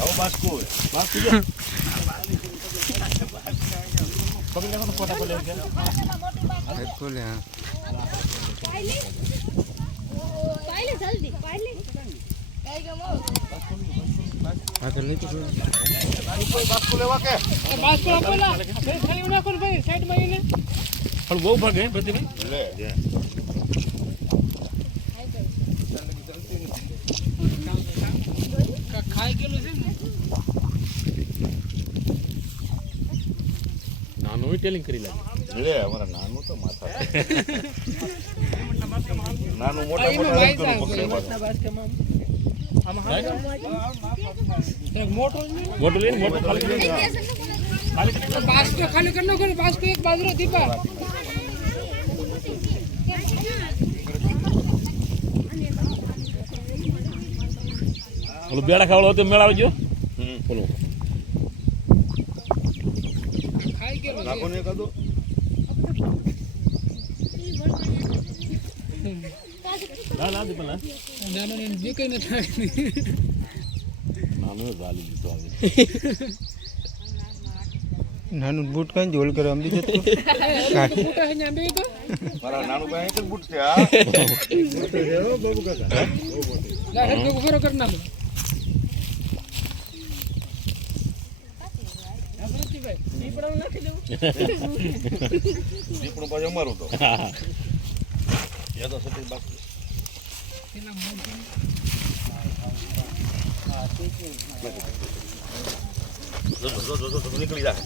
आओ Bosco Bosco जा कभी देखो तो फोटा को ले गया बिल्कुल हां पाइले जल्दी पाइले कई गमो हां चल नहीं तो कोई बास्को लेवा के बास्को आपला खाली ना कोन भाई साइड में ने पर वो भागे बते ले ખાઈ ગયેલું છે ને નાનો ટેલિંગ કરી લાગે લે અમારા નાનો તો માથા નાનો મોટા મોટા મોટા બાસ્કામાં એક મોટો લઈને મોટો ખાલી બાસ્કો ખાલી કરનો કરે બાસ્કો એક બાજરો દીપા ઓલો બેડા ખાવડો તો મેળ આવજો બોલો ખાઈ ગયેલું નાખો ને કાદો ના દીપલા નાનો ને જે કઈ ન થાય નાનો ગાલી દીધો આવે નાનું બૂટ કઈ જોલ કરે આમ દીધો તો કાટ મોટા હે ને બે તો મારા નાનો ભાઈ એક જ બૂટ છે આ મોટો છે ઓ બાબુ કાકા લા હે તો ખરો કર નાલો દીપડો નાખી દઉં દીપડો પાછો અમારો તો એ તો સતી બાપ એના મોઢે જો નીકળી જાય